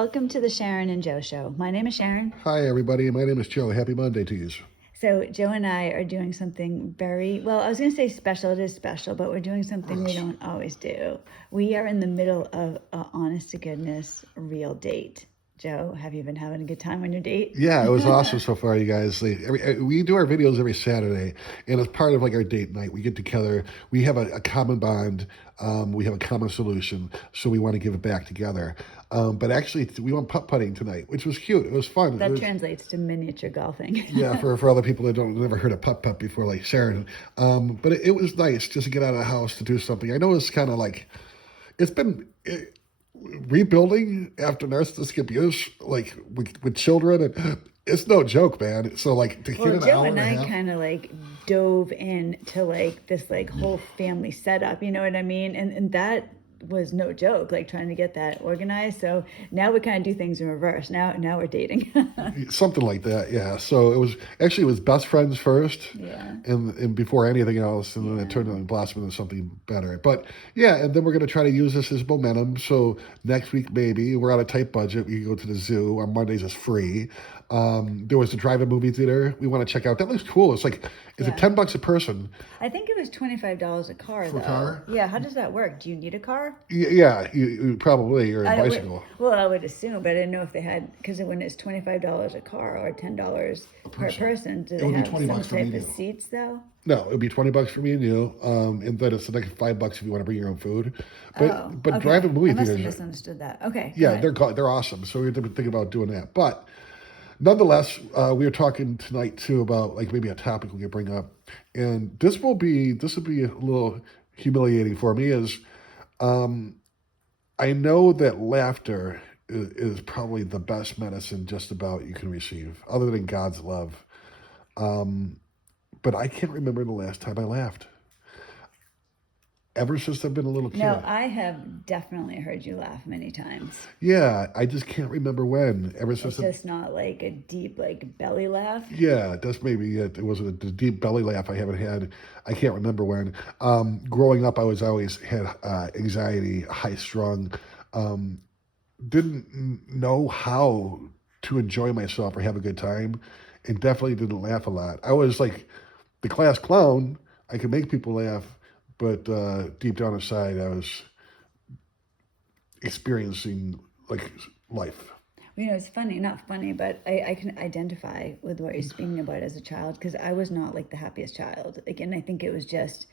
welcome to the Sharon and Joe show. My name is Sharon. Hi, everybody. My name is Joe. Happy Monday to you. So, Joe and I are doing something very, well, I was going to say special. It is special, but we're doing something we don't always do. We are in the middle of a honest to goodness real date. Joe, have you been having a good time on your date? Yeah, it was awesome so far, you guys. We do our videos every Saturday, and as part of like our date night, we get together. We have a common bond. We have a common solution, so we want to give it back together. But actually, we went putt putting tonight, which was cute. It was fun. That translates to miniature golfing. Yeah, for other people that don't never heard of putt putt before, like Sharon. But it was nice just to get out of the house to do something. I know it's kind of like it's been. Rebuilding after narcissistic abuse, like with children, and it's no joke, man. So like to Well, get an Joe hour and and a I half. kind of like dove into like this like whole family setup, you know what I mean? And that was no joke, like trying to get that organized. So now we kind of do things in reverse. Now we're dating. Something like that, yeah. So it was best friends first, Yeah. and before anything else, and then it turned and blossomed into something better. But yeah, and then we're gonna try to use this as momentum. So next week maybe we're on a tight budget. We can go to the zoo on Mondays. It's free. There was the drive-in movie theater we want to check out. That looks cool. Is it Yeah. $10 a person? I think it was $25 a car For though. a car? Yeah, how does that work? Do you need a car? Yeah, you probably or a I would, bicycle well, I would assume, but I didn't know if they had, because when it's $25 a car or $10 per person, do It they would be have 20 some bucks for type me of too. seats though? No, it would be $20 for me and you, and then it's like $5 if you want to bring your own food. Oh, But okay. driving movie I must have theaters, misunderstood that. Okay, go yeah, ahead. they're awesome. So we're thinking about doing that. But nonetheless, we were talking tonight too about like maybe a topic we could bring up, and this will be a little humiliating for me. Is I know that laughter is probably the best medicine just about you can receive, other than God's love. But I can't remember the last time I laughed. Ever since I've been a little No, kid. I have definitely heard you laugh many times. Yeah, I just can't remember when. Ever It's since just not like a deep, like belly laugh. yeah, that's maybe it. It was a deep belly laugh I haven't had. I can't remember when. Growing up, I was always had anxiety, high strung. Um, didn't know how to enjoy myself or have a good time, and definitely didn't laugh a lot. I was like the class clown. I could make people laugh, but deep down inside, I was experiencing like life. You know, it's funny, not funny, but I can identify with what you're speaking about as a child because I was not like the happiest child. Like, and I think it was just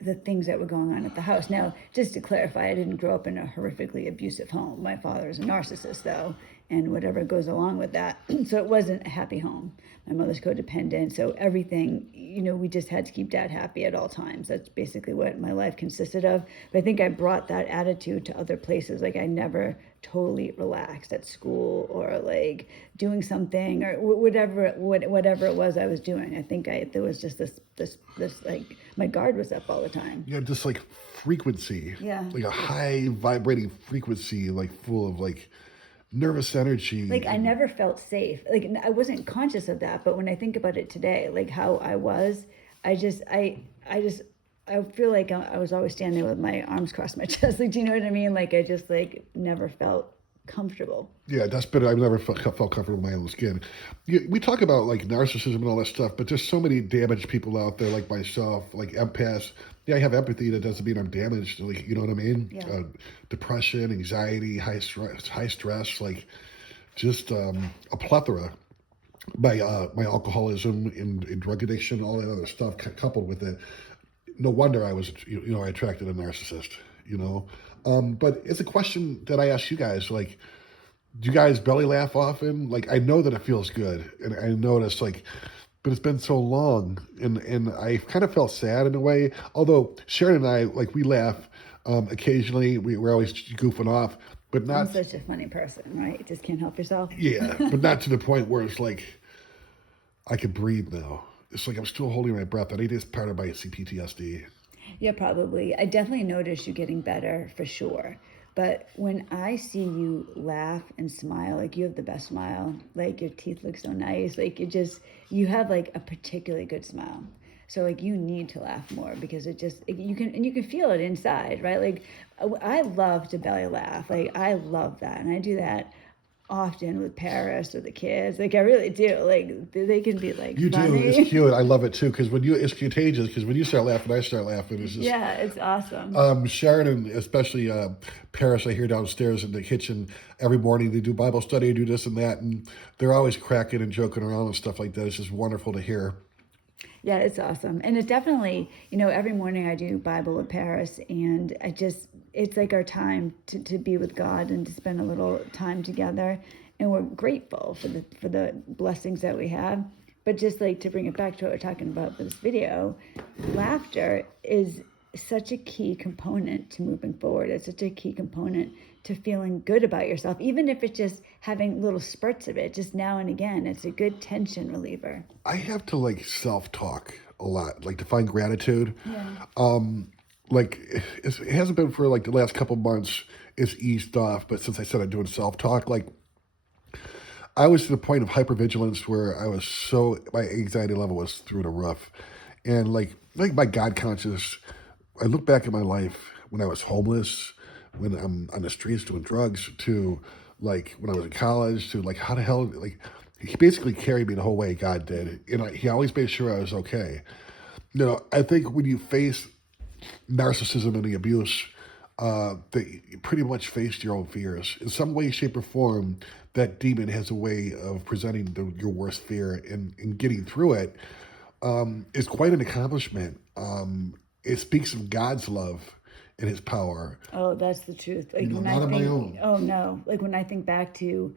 the things that were going on at the house. Now, just to clarify, I didn't grow up in a horrifically abusive home. My father is a narcissist, though, and whatever goes along with that. So it wasn't a happy home. My mother's codependent, so everything, you know, we just had to keep dad happy at all times. That's basically what my life consisted of. But I think I brought that attitude to other places. Like I never totally relaxed at school or like doing something or whatever it was I was doing. I think there was just this like my guard was up all the time. Yeah, just like frequency. Yeah. Like a high vibrating frequency, like full of like nervous energy. Like I never felt safe. Like I wasn't conscious of that, but when I think about it today, like how I was, I just I feel like I was always standing there with my arms across my chest. Like, do you know what I mean? Like I just like never felt comfortable. Yeah, that's better. I've never felt comfortable in my own skin. We talk about like narcissism and all that stuff, but there's so many damaged people out there, like myself, like empaths. Yeah, I have empathy. That doesn't mean I'm damaged. Like, you know what I mean? Yeah. Depression, anxiety, high stress, like just a plethora. My alcoholism and drug addiction, all that other stuff coupled with it. No wonder I was, I attracted a narcissist. You know, but it's a question that I ask you guys, like. Do you guys belly laugh often? Like I know that it feels good, and I know that's like, but it's been so long, and I kind of felt sad in a way. Although Sharon and I, like we laugh occasionally, we're always goofing off, but I'm not such a funny person, right? You just can't help yourself. yeah, but not to the point where it's like I can breathe now. It's like I'm still holding my breath. I think it's part of my CPTSD. Yeah, probably. I definitely notice you getting better for sure. But when I see you laugh and smile, like you have the best smile, like your teeth look so nice, like you have like a particularly good smile. So like you need to laugh more because you can feel it inside, right? Like I love to belly laugh. Like I love that. And I do that often with Paris or the kids. Like I really do. Like they can be like You do. It's funny. cute. I love it too because it's contagious. Because when you start laughing, I start laughing. It's just Yeah, it's awesome. Sharon and especially Paris. I hear downstairs in the kitchen every morning they do Bible study, do this and that, and they're always cracking and joking around and stuff like that. It's just wonderful to hear. Yeah, it's awesome. And it's definitely, every morning I do Bible with Paris, and it's like our time to be with God and to spend a little time together. And we're grateful for the blessings that we have. But just like to bring it back to what we're talking about for this video, laughter is such a key component to moving forward. It's such a key component to feeling good about yourself, even if it's just having little spurts of it, just now and again. It's a good tension reliever. I have to like self-talk a lot, like to find gratitude. Yeah. Like it hasn't been for like the last couple months. It's eased off, but since I started doing self-talk, like I was to the point of hypervigilance where I was my anxiety level was through the roof, and like my God conscious. I look back at my life when I was homeless, when I'm on the streets doing drugs, to like when I was in college, to like how the hell like he basically carried me the whole way. God did, and he always made sure I was okay. I think when you face narcissism and the abuse, that you pretty much faced your own fears in some way, shape, or form. That demon has a way of presenting your worst fear, and getting through it is quite an accomplishment. It speaks of God's love and His power. Oh, that's the truth. Like when Not I on my think, own. oh no, like when I think back to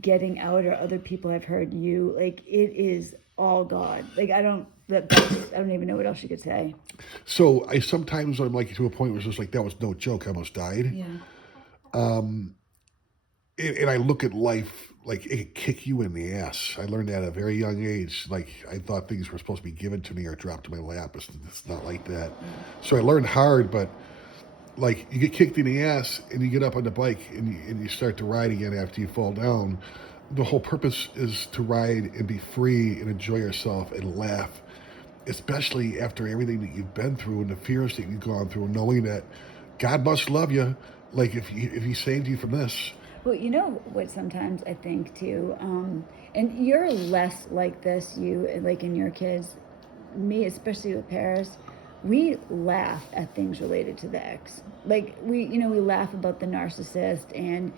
getting out or other people have heard you, like it is all God. Like I don't even know what else you could say. So I'm like to a point where it's just like that was no joke. I almost died. Yeah. And I look at life like it could kick you in the ass. I learned that at a very young age. Like I thought things were supposed to be given to me or dropped to my lap. It's not like that. So I learned hard, but like you get kicked in the ass and you get up on the bike and you start to ride again after you fall down. The whole purpose is to ride and be free and enjoy yourself and laugh, especially after everything that you've been through and the fears that you've gone through, knowing that God must love you. Like if He saved you from this. Well, you know what sometimes I think too, and you're less like this, you like in your kids, me especially with Paris, we laugh at things related to the ex. Like we laugh about the narcissist, and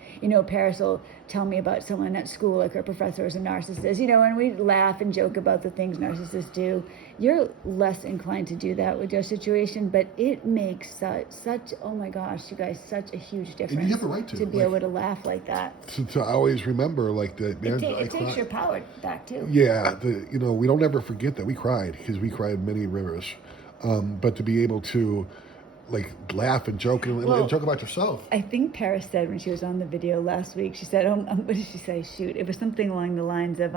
Paris will tell me about someone at school, like her professor is a narcissist, and we laugh and joke about the things narcissists do. You're less inclined to do that with your situation, but it makes such oh my gosh, you guys, such a huge difference. And you have the right to be able to laugh like that. To always remember like that. Man, It takes your power back too. Yeah, we don't ever forget that we cried because we cried many rivers. But to be able to like laugh and joke and joke about yourself. I think Paris said when she was on the video last week, she said, what did she say? Shoot, it was something along the lines of,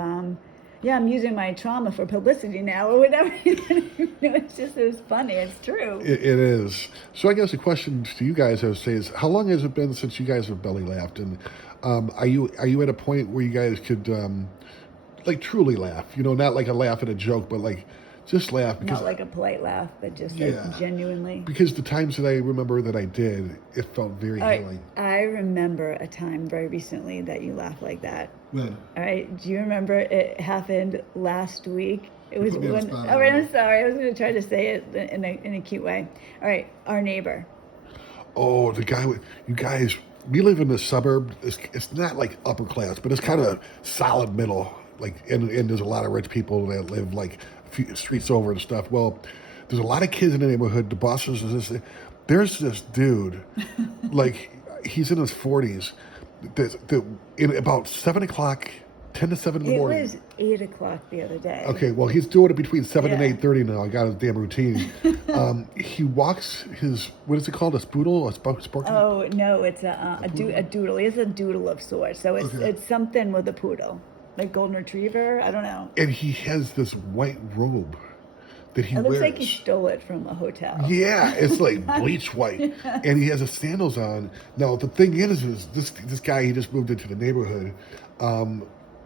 yeah, I'm using my trauma for publicity now or whatever. It was funny. It's true. It is. So I guess the question to you guys I would say is, how long has it been since you guys have belly laughed? And are you at a point where you guys could like truly laugh? Not like a laugh at a joke, but like just laugh. Because, not like a polite laugh, but just like genuinely. Because the times that I remember that I did, it felt very healing. I remember a time very recently that you laughed like that. When? All right. Do you remember it happened last week? It was when. All right. I'm sorry. I was going to try to say it in a cute way. All right. Our neighbor. Oh, the guy with you guys. We live in the suburb. It's not like upper class, but it's kind of solid middle. Like, and there's a lot of rich people that live like a few streets over and stuff. Well, there's a lot of kids in the neighborhood. The bosses is this. There's this dude, like he's in his 40s. In about 7 o'clock, 10 to 7 in the morning. It was 8 o'clock the other day. Okay, well he's doing it between 7 and 8:30 now. I got his damn routine. He walks his what is it called? A spoodle? A sporky? Oh no, it's a doodle. It's a doodle of sorts. So it's something with a poodle, like golden retriever. I don't know. And he has this white robe that he wears. It looks like he stole it from a hotel. Yeah, it's like bleach white, and he has his sandals on. Now the thing is this guy, he just moved into the neighborhood.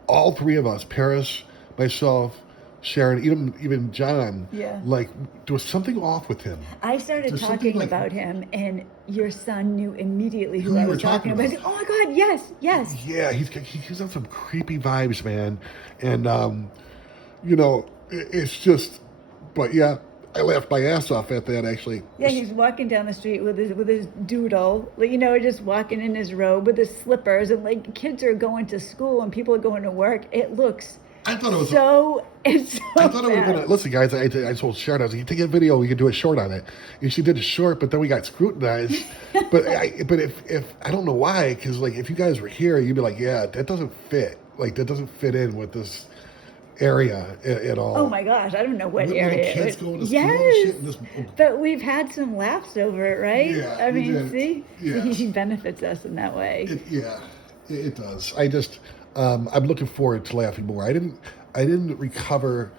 All three of us, Paris, myself, Sharon, even John, Yeah. like there was something off with him. I started There's something talking like about him, and your son knew immediately who who I you were was talking talking about. He's about. like, "Oh my God, yes, yes." Yeah, he's got some creepy vibes, man, and you know, it's just. But yeah, I laughed my ass off at that actually. Yeah, he's walking down the street with his doodle, like, you know, just walking in his robe with his slippers, and like kids are going to school and people are going to work. It looks I thought it was. it's I so thought it would have been. bad. Listen, guys, I told Sharon, I was like, you take a video, we could do a short on it. And she did a short, but then we got scrutinized. But if I don't know why, because like if you guys were here, you'd be like, yeah, that doesn't fit. Like that doesn't fit in with this area at Oh all. my gosh, I don't know what With little area kids it going to would. school and Yes, shit. And this, but we've had some laughs over it, right? yeah, I we mean, did. see, Yes, he benefits us in that way. yeah, it does. I just, I'm looking forward to laughing more. I didn't recover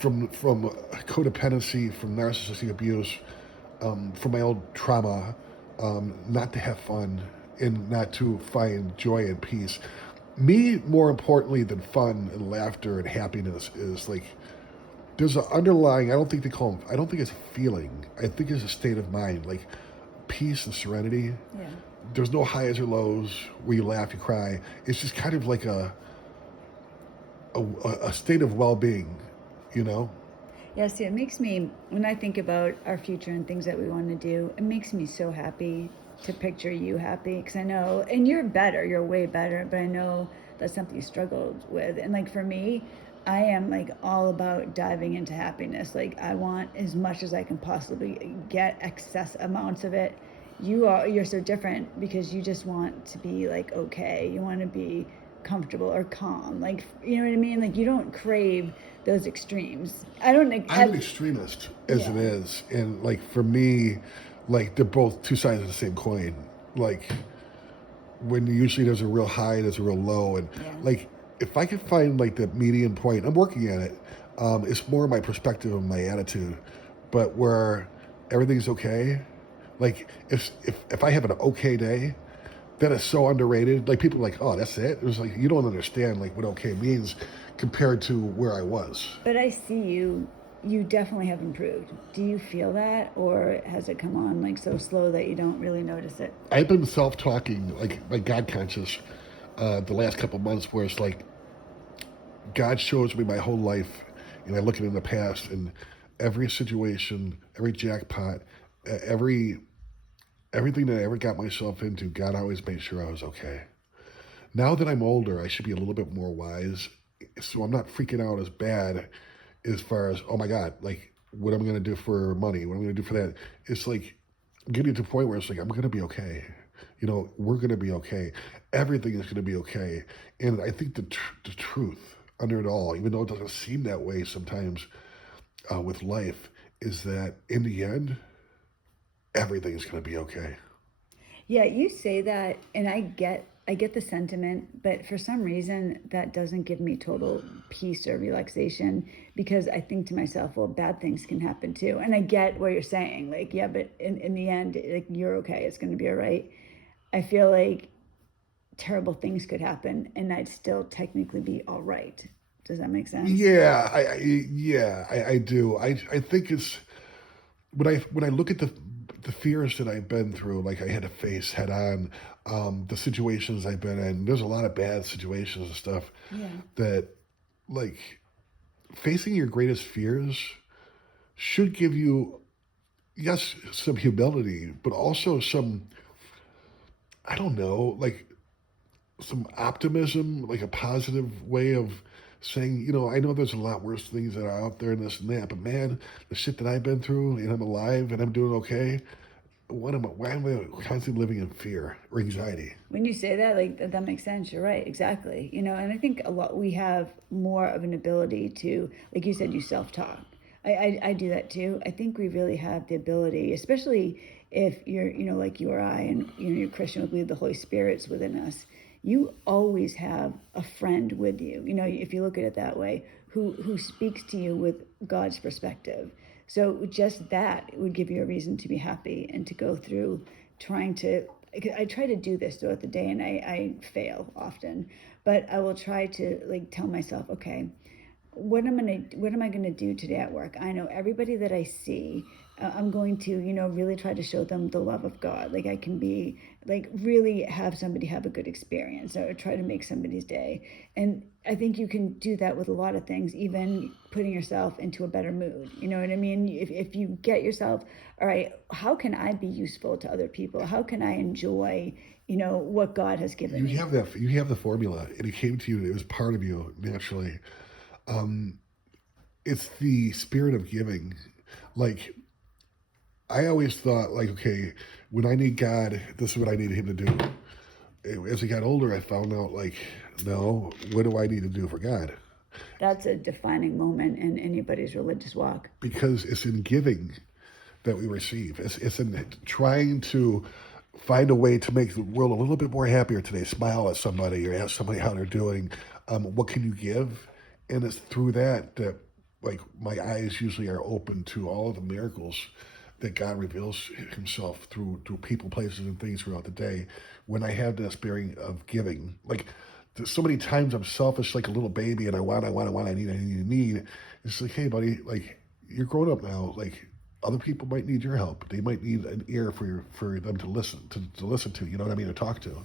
from codependency, from narcissistic abuse, from my old trauma, not to have fun and not to find joy and peace. Me, more importantly than fun and laughter and happiness, is like there's an underlying. I don't think they call them. I don't think it's a feeling. I think it's a state of mind, like peace and serenity. Yeah. There's no highs or lows where you laugh, you cry. It's just kind of like a state of well-being, you know. Yeah, see, it makes me, when I think about our future and things that we want to do, it makes me so happy to picture you happy, because I know, and you're better, you're way better, but I know that's something you struggled with. And like for me, I am like all about diving into happiness. Like I want as much as I can possibly get, excess amounts of it. You're so different because you just want to be like okay. You want to be comfortable or calm. Like you know what I mean? Like you don't crave those extremes. I don't think I'm an extremist as yeah. it is, and like for me, like they're both two sides of the same coin. Like when usually there's a real high, there's a real low, and Yeah. like if I could find like the median point, I'm working at it. It's more my perspective and my attitude, but where everything's okay. Like if I have an okay day, that is so underrated. Like people are like, oh, that's it. It was like you don't understand like what okay means compared to where I was. But I see you definitely have improved. Do you feel that, or has it come on like so slow that you don't really notice it? I've been self-talking like God conscious the last couple months, where it's like God shows me my whole life, and I look at it in the past, and every situation, every jackpot, every everything that I ever got myself into, God always made sure I was okay. Now that I'm older, I should be a little bit more wise, so I'm not freaking out as bad as far as oh my God, like what am I gonna do for money? What am I gonna do for that? It's like getting to the point where it's like I'm gonna be okay. You know, we're gonna be okay. Everything is gonna be okay. And I think the truth under it all, even though it doesn't seem that way sometimes with life, is that in the end, everything's gonna be okay. Yeah, you say that, and I get the sentiment, but for some reason that doesn't give me total peace or relaxation because I think to myself, well, bad things can happen too. And I get what you're saying, like, yeah, but in the end, like you're okay, it's gonna be all right. I feel like terrible things could happen and I'd still technically be all right. Does that make sense? Yeah, I do. I think it's when I look at the fears that I've been through, like I had to face head on, the situations I've been in. There's a lot of bad situations and stuff Yeah. that, like, facing your greatest fears should give you, yes, some humility, but also some, I don't know, like some optimism, like a positive way of saying, I know there's a lot worse things that are out there and this and that, but man, the shit that I've been through and I'm alive and I'm doing okay. Why am I constantly living in fear or anxiety? When you say that, like that makes sense. You're right, exactly. And I think a lot we have more of an ability to, like you said, you self-talk. I do that too. I think we really have the ability, especially if you're, like you or I, and you're Christian, we believe the Holy Spirit's within us. You always have a friend with you. If you look at it that way, who speaks to you with God's perspective. So just that would give you a reason to be happy and to go through trying to. I try to do this throughout the day, and I fail often, but I will try to like tell myself, okay, what am I gonna do today at work? I know everybody that I see. I'm going to, really try to show them the love of God. Like I can be, like really have somebody have a good experience or try to make somebody's day. And I think you can do that with a lot of things, even putting yourself into a better mood. You know what I mean? If you get yourself, all right, how can I be useful to other people? How can I enjoy, what God has given You me? have that. You have the formula, and it came to you. It was part of you naturally. It's the spirit of giving. Like I always thought, like, okay, when I need God, this is what I need Him to do. As I got older, I found out, like, no, what do I need to do for God? That's a defining moment in anybody's religious walk. Because it's in giving that we receive. It's in trying to find a way to make the world a little bit more happier today. Smile at somebody or ask somebody how they're doing. What can you give? And it's through that like my eyes usually are open to all of the miracles that God reveals Himself through people, places, and things throughout the day. When I have that spirit of giving, like so many times I'm selfish like a little baby, and I want, I need. It's like, hey, buddy, like you're grown up now. Like other people might need your help. They might need an ear for them to listen to. You know what I mean? To talk to.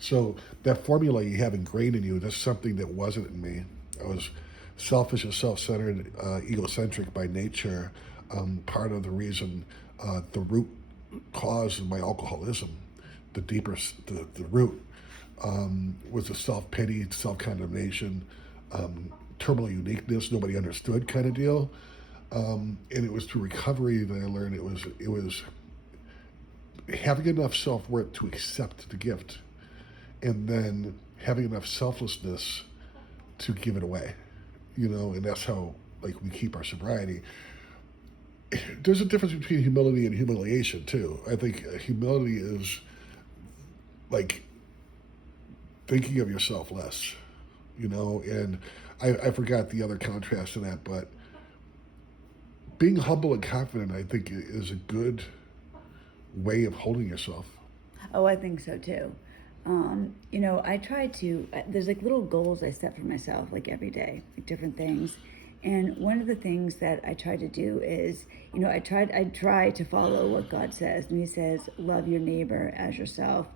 So that formula you have ingrained in you, that's something that wasn't in me. I was selfish and self-centered, egocentric by nature. Part of the reason, the root cause of my alcoholism, the root was the self-pity, self-condemnation, terminal uniqueness, nobody understood kind of deal. And it was through recovery that I learned it was having enough self-worth to accept the gift, and then having enough selflessness to give it away. And that's how like we keep our sobriety. There's a difference between humility and humiliation too. I think humility is like thinking of yourself less, and I forgot the other contrast to that, but being humble and confident, I think, is a good way of holding yourself. Oh, I think so too. I try to, there's like little goals I set for myself, like every day, like different things. And one of the things that I try to do is, I try to follow what God says. And He says, love your neighbor as yourself.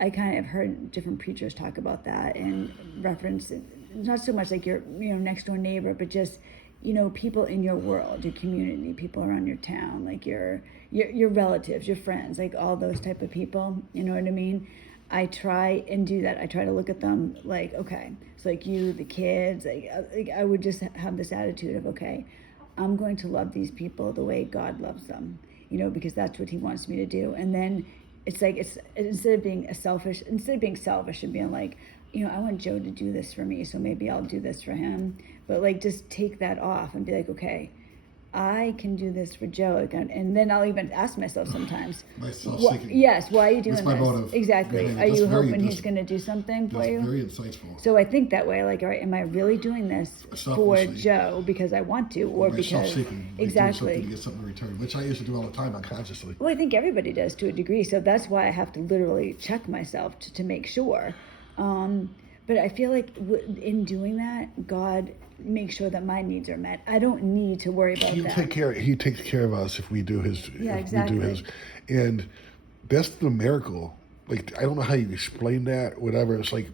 I kind of heard different preachers talk about that and reference, not so much like your, next door neighbor, but just, people in your world, your community, people around your town, like your relatives, your friends, like all those type of people. You know what I mean? I try and do that. I try to look at them like, okay, so like you, the kids, like I would just have this attitude of, okay, I'm going to love these people the way God loves them, because that's what He wants me to do. And then it's like, it's instead of being selfish and being like, I want Joe to do this for me, so maybe I'll do this for him. But like, just take that off and be like, okay, I can do this for Joe. And then I'll even ask myself sometimes, My self-seeking. yes, why are you doing That's my this? motive. Exactly. Yeah, Are that's you very- hoping He's that's- going to do something for That's you? very insightful. So I think that way, like, all right, am I really doing this for Selflessly. Joe because I want to, or Like because self-seeking, like exactly? doing something to get something in return, which I used to do all the time unconsciously. Well, I think everybody does to a degree. So that's why I have to literally check myself to make sure. But I feel like in doing that, God makes sure that my needs are met. I don't need to worry about that. He takes care of us if we do His. Yeah, if we do His, exactly. and that's the miracle. Like I don't know how you explain that. Whatever. It's like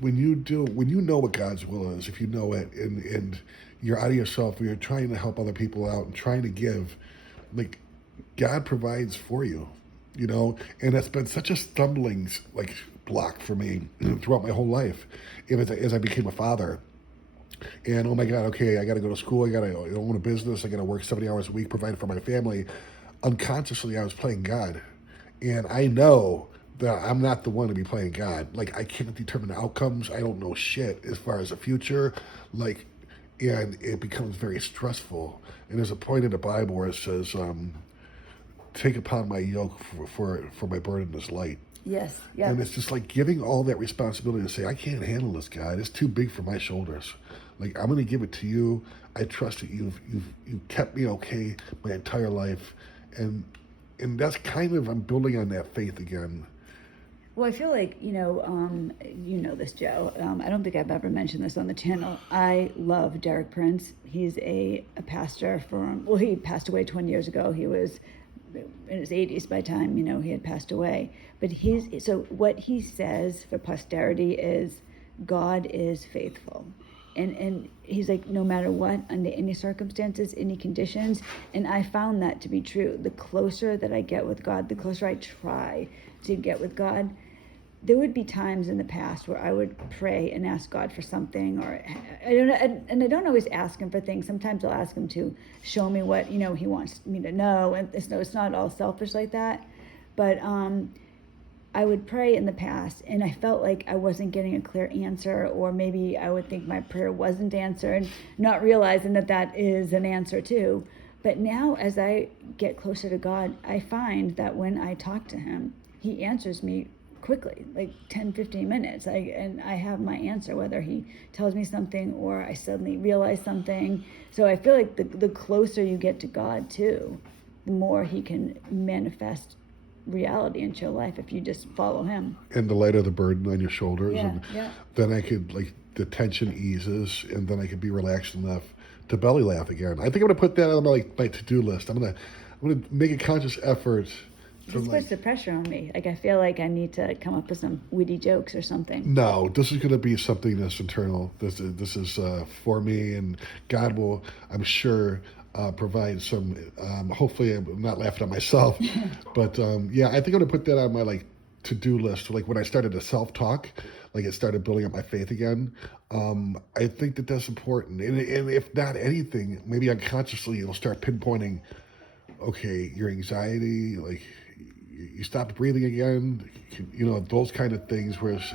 when you know what God's will is, if you know it, and you're out of yourself, and you're trying to help other people out and trying to give, like God provides for you, and that's been such a stumbling like block for me throughout my whole life. As I became a father, and oh my God, okay, I got to go to school, I got to own a business, I got to work 70 hours a week, provide for my family. Unconsciously, I was playing God, and I know that I'm not the one to be playing God. Like I can't determine the outcomes. I don't know shit as far as the future. Like, and it becomes very stressful. And there's a point in the Bible where it says, "Take upon my yoke for my burden is light." Yes. Yeah. And it's just like giving all that responsibility to say, I can't handle this, God. It's too big for my shoulders. Like I'm going to give it to you. I trust that you've kept me okay my entire life, and that's kind of I'm building on that faith again. Well, I feel like, you know this, Joe. I don't think I've ever mentioned this on the channel. I love Derek Prince. He's a pastor from, well, he passed away 20 years ago. He was in his 80s by the time, he had passed away. But so what he says for posterity is God is faithful. And he's like, no matter what, under any circumstances, any conditions. And I found that to be true. The closer that I get with God, the closer I try to get with God, there would be times in the past where I would pray and ask God for something, or I don't know, and I don't always ask Him for things. Sometimes I'll ask Him to show me what He wants me to know, and it's not all selfish like that. But I would pray in the past, and I felt like I wasn't getting a clear answer, or maybe I would think my prayer wasn't answered, not realizing that that is an answer too. But now, as I get closer to God, I find that when I talk to Him, He answers me quickly, like 10, 15 minutes. And I have my answer, whether He tells me something or I suddenly realize something. So I feel like the closer you get to God too, the more He can manifest reality into your life if you just follow Him. And the lighter the burden on your shoulders, Yeah, and yeah. then I could, like, the tension eases, and then I could be relaxed enough to belly laugh again. I think I'm gonna put that on my to-do list. I'm gonna make a conscious effort to, This puts the pressure on me. Like, I feel like I need to come up with some witty jokes or something. no, this is going to be something that's internal. This is for me, and God will, I'm sure, provide some. Hopefully, I'm not laughing at myself, but yeah, I think I'm going to put that on my, like, to-do list. Like, when I started to self-talk, like, it started building up my faith again. I think that that's important, and if not anything, maybe unconsciously it'll start pinpointing, okay, your anxiety, like, you stopped breathing again, those kind of things where it's,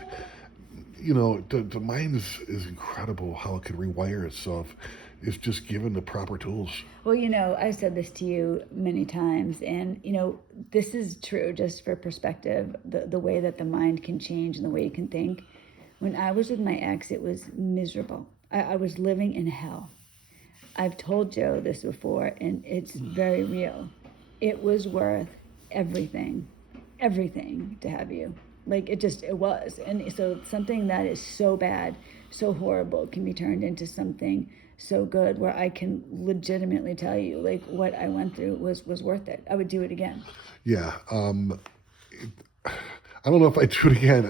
the mind is incredible how it can rewire itself if just given the proper tools. Well, I've said this to you many times, and, this is true just for perspective, the way that the mind can change and the way you can think. When I was with my ex, it was miserable. I was living in hell. I've told Joe this before, and it's very real. It was worth everything to have you. Like, it was. And so something that is so bad, so horrible, can be turned into something so good, where I can legitimately tell you, like, what I went through was worth it. I would do it again. Yeah. I don't know if I do it again.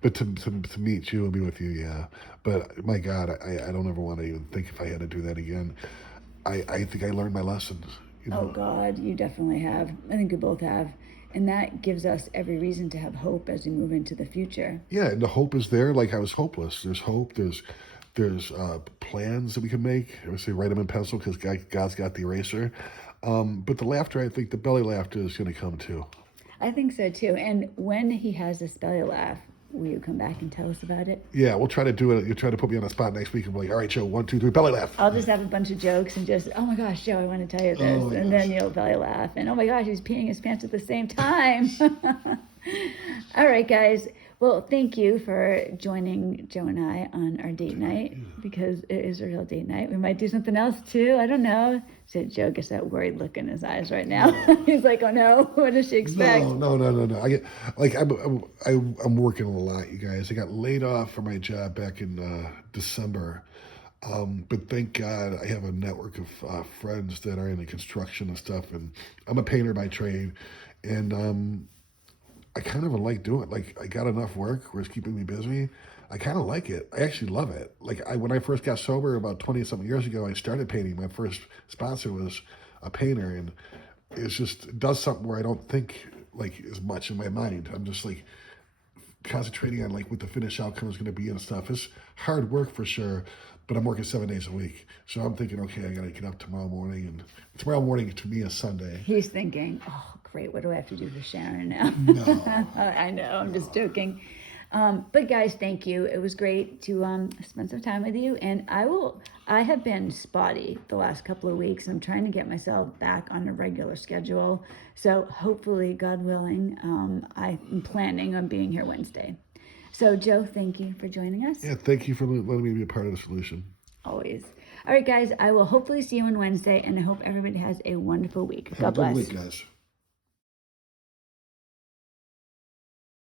But to meet you and be with you, yeah. But my God, I don't ever want to even think if I had to do that again. I think I learned my lessons. Oh God, you definitely have. I think we both have. And that gives us every reason to have hope as we move into the future. Yeah, and the hope is there. Like, I was hopeless. There's hope. There's plans that we can make. I would say write them in pencil, because God's got the eraser. But the laughter, I think the belly laughter is going to come too. I think so too. And when he has this belly laugh, will you come back and tell us about it? Yeah, we'll try to do it. You try to put me on the spot next week and be like, all right, Joe, 1, 2, 3, belly laugh. I'll just have a bunch of jokes and just, oh my gosh, Joe, I want to tell you this. And then you'll belly laugh. And oh my gosh, he's peeing his pants at the same time. All right, guys. Well, thank you for joining Joe and I on our date night, because it is a real date night. We might do something else too. I don't know. So Joe gets that worried look in his eyes right now. He's like, oh no, what does she expect? No. I get, like, I'm working a lot, you guys. I got laid off from my job back in December. But thank God I have a network of friends that are in the construction and stuff, and I'm a painter by trade, and I kind of like doing it. Like, I got enough work where it's keeping me busy. I kind of like it. I actually love it. Like, when I first got sober about 20-something years ago, I started painting. My first sponsor was a painter, and it does something where I don't think, like, as much in my mind. I'm just, like, concentrating on, like, what the finished outcome is going to be and stuff. It's hard work for sure, but I'm working 7 days a week. So I'm thinking, okay, I got to get up tomorrow morning, and tomorrow morning to me is Sunday. He's thinking, oh, great, what do I have to do for Sharon now? No. I know, I'm just joking. But guys, thank you. It was great to spend some time with you. And I have been spotty the last couple of weeks. I'm trying to get myself back on a regular schedule. So hopefully, God willing, I'm planning on being here Wednesday. So Joe, thank you for joining us. Yeah, thank you for letting me be a part of the solution. Always. All right, guys, I will hopefully see you on Wednesday, and I hope everybody has a wonderful week. God bless. Have a good week, guys.